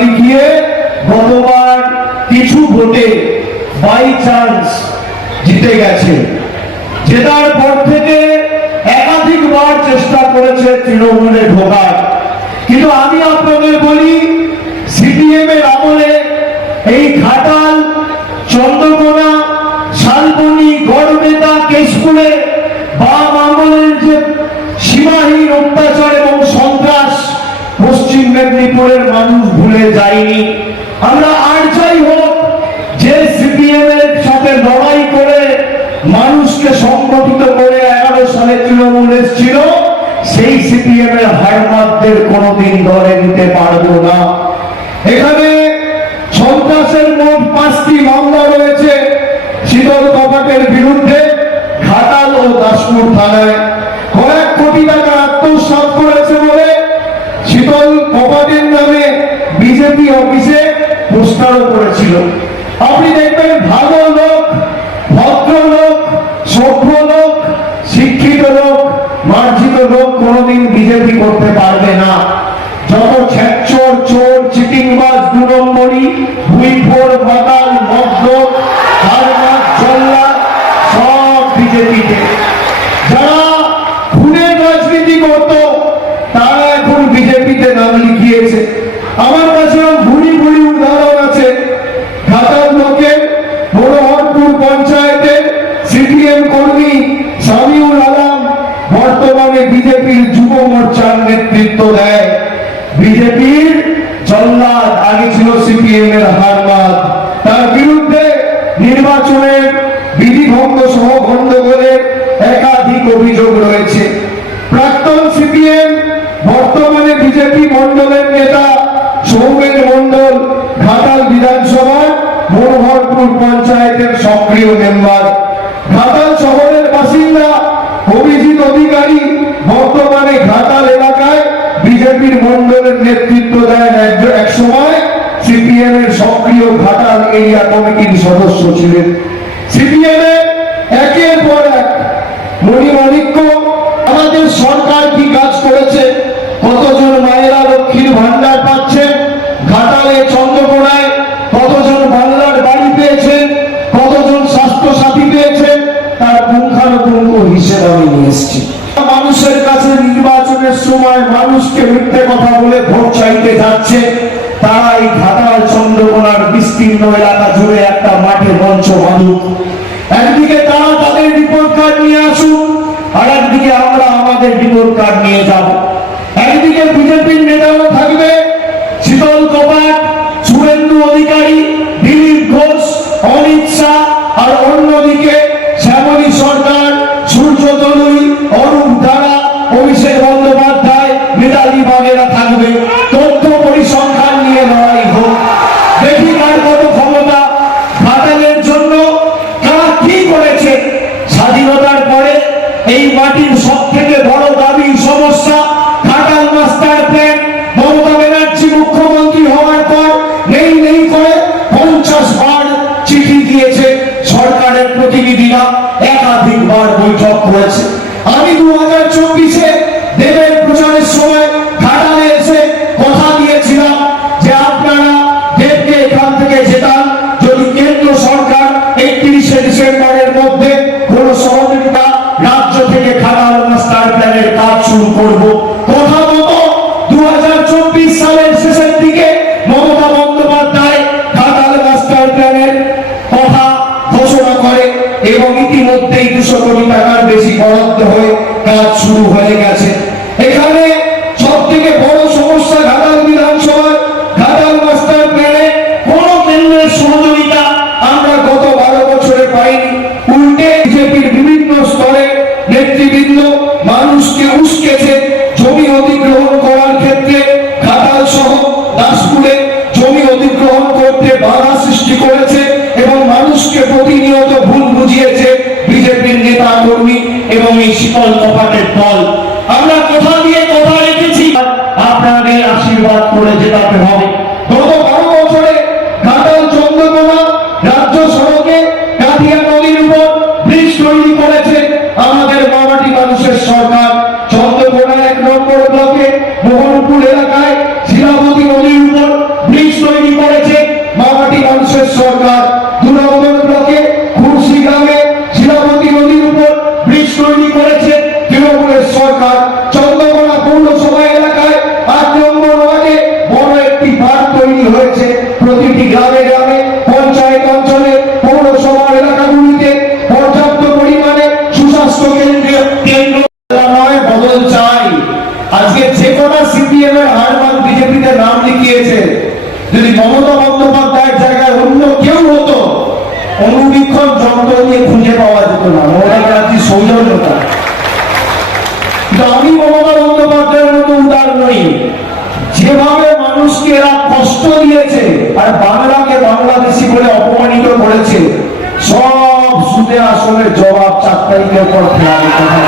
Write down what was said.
লিখিয়ে গতবার কিছু ভোটে বাই চান্স জিতে গেছে। জেতার পর থেকে একাধিকবার চেষ্টা করেছে তৃণমূলে ঢোকার, কিন্তু আমি আপনাদের বলি সিপিএম এর আমলে এই ঘাটাল, চন্দ্রকোনা, শালবনী, গড়বেতা, কেশপুরে বাম আমলের যে সীমাহীন অত্যাচার এবং সন্ত্রাস পশ্চিম মেদিনীপুরের মানুষ ভুলে যায়নি। আমরা আর যাই হোক, যে সিপিএম এর সাথে লড়াই করে মানুষকে সংগঠিত করে 11 সালে তৃণমূল এসেছিল, সেই সিপিএম এর হারমাতদের কোনোদিন দলে নিতে পারবো না। এখানে সন্ত্রাসের মোট 5টি মামলা রয়েছে শীতল কপাটের বিরুদ্ধে ঘাটাল ও দাসপুর থানায়। কয়েক কোটি টাকা আত্মসাৎ করেছে বলে শীতল কপাটের নামে বিজেপি অফিসে পোস্টারও করেছিল। আপনি দেখবেন ভালো লোক, ভদ্রলোক, সভ্য লোক, শিক্ষিত লোক, মার্জিত লোক কোনোদিন বিজেপি করতে পারবে না। যত ছ্যাচর, চোর, চিটিংবাজ, 2 নম্বরি, ভুইফোর, মাতাল, মদ্য, হারমাত, জল্লাদ সব বিজেপিতে। যারা খুনের রাজনীতি করত তারা এখন বিজেপিতে নাম লিখিয়েছে। আমার কাছেও ভুড়ি ভুড়ি উদাহরণ আছে। ঘাটাল ব্লকের বড়হরপুর পঞ্চায়েতের সিপিএম কর্মী সামিউল আলম বর্তমানে বিজেপির যুব মোর্চার নেতৃত্ব দেয়। বিজেপির জল্লাদ, আগে ছিল সিপিএম এর হারমাত। তার বিরুদ্ধে নির্বাচনের বিধিভঙ্গ সহ গন্ডগোলের একাধিক অভিযোগ রয়েছে। প্রাক্তন সিপিএম বর্তমানে বিজেপি মন্ডলের নেতা সৌমেন মন্ডল ঘাটাল বিধানসভার বড়হরপুর পঞ্চায়েতের সক্রিয় মেম্বার। ঘাটাল শহরের বাসিন্দা অভিজিৎ অধিকারী বর্তমানে ঘাটাল এলাকায় বিজেপির মন্ডলের নেতৃত্ব দেন। এক সময় সিপিএম এর সক্রিয় ঘাটাল এরিয়া কমিটির সদস্য ছিলেন। সিপিএম এর একের পর এক মণিমাণিক্য। আমাদের সরকার কি কাজ করেছে? কতজন মায়েরা লক্ষ্মীর ভান্ডার পাচ্ছেন? ঘাটালে, চন্দ্রকোনায় কতজন বাংলার বাড়ি পেয়েছেন? কতজন স্বাস্থ্য সাথী পেয়েছেন? তার পুঙ্খানুপুঙ্খ হিসেব আমি নিয়ে এসেছি। মানুষের কাছে নির্বাচনের সময় মানুষকে মিথ্যে কথা বলে ভোট চাইতে যাচ্ছে, তারা এই ঘাটাল, চন্দ্রকোনার বিস্তীর্ণ এলাকা জুড়ে একটা মাঠে মঞ্চ বাঁধুক। একদিকে তারা তাদের রিপোর্ট কার্ড নিয়ে আসুক, আর একদিকে আমরা আমাদের রিপোর্ট কার্ড নিয়ে যাব। একদিকে বিজেপির নেতাও থাকবে, শীতল কপাট, শুভেন্দু অধিকারী, দিলীপ ঘোষ, অমিত শাহ, আর অন্যদিকে শ্যামলী সরকার, সূর্য তলুই, অরূপ দারা, অভিষেক বন্দ্যোপাধ্যায়, মেধালী বাগেরা থাকবে। তথ্য পরিসংখ্যান নিয়ে লড়াই হোক, দেখি কার কত ক্ষমতা। ঘাটালের জন্য কারা কি করেছে? স্বাধীনতার পরে এই মাটির সব থেকে বড় দাবি, সমস্যা ঘাটাল মাস্টার প্ল্যান। মমতা ব্যানার্জি মুখ্যমন্ত্রী হওয়ার পর নেই নেই করে 50 বার চিঠি দিয়েছে। সরকারের প্রতিনিধিরা একাধিকবার বৈঠক করেছে। আমি 2024-এ দেবের প্রচারের সময় ঘাটালে এসে কথা দিয়েছিলাম যে আপনারা দেবকে এখান থেকে জেতান যদি কেন্দ্র সরকার 31শে ডিসেম্বরের মধ্যে কোন সহযোগিতা রাজ্য থেকে ঘাটাল মাস্টার প্ল্যানের কাজ শুরু করব। কথা মতো 2024 সালের শেষের দিকে মমতা বন্দ্যোপাধ্যায় ঘাটাল মাস্টার প্ল্যানের কথা ঘোষণা করে এবং ইতিমধ্যেই 200 কোটি টাকার বেশি বরাদ্দ হয়ে কাজ শুরু হয়ে গেছে। এখানে সব থেকে বড় সমস্যা ঘাটাল বিধানসভার ঘাটাল মাস্টার প্ল্যানে কোন কেন্দ্রের সহযোগিতা আমরা গত 12 বছরে পাইনি। উল্টে বিজেপির বিভিন্ন স্তরে নেতৃবৃন্দ মানুষকে উস্কেছে। জমি অধিগ্রহণ করার ক্ষেত্রে ঘাটাল সহ দাসপুরে জমি অধিগ্রহণ করতে বাধা সৃষ্টি করেছে এবং মানুষকে প্রতিনিয়ত ভুল বুঝিয়েছে বিজেপির নেতা কর্মী এবং এই শীতল কপাটের দল। আমরা কথা দিয়ে কথা রেখেছি, আপনাদের আশীর্বাদ করে জেতাতে হবে। গত 12 বছরে ঘাটাল চন্দ্রকোনা রাজ্য সড়কে কাঠিয়া নদীর উপর ব্রিজ তৈরি করেছে আমাদের মামাটি মানুষের সরকার। চন্দ্রকোনা 1 নম্বর ব্লকে মোহনপুর এলাকায় শিলাবতী নদীর উপর ব্রিজ সিপিএম এর হারবাদ বিজেপিতে নাম লিখিয়েছে। যদি মমতা বন্দ্যোপাধ্যায়ের জায়গায় অন্য কেউ হতো, অনুবীক্ষণ যন্ত্র দিয়ে খুঁজে পাওয়া যেত না মমতা ব্যানার্জির সৌজন্যতা। কিন্তু আমি মমতা বন্দ্যোপাধ্যায়ের মতো উদার নই। যেভাবে মানুষকে এরা কষ্ট দিয়েছে আর বাংলাকে বাংলাদেশি বলে অপমানিত করেছে, সব সুদে আসলে জবাব 4 তারিখের পর ফেরার কথা।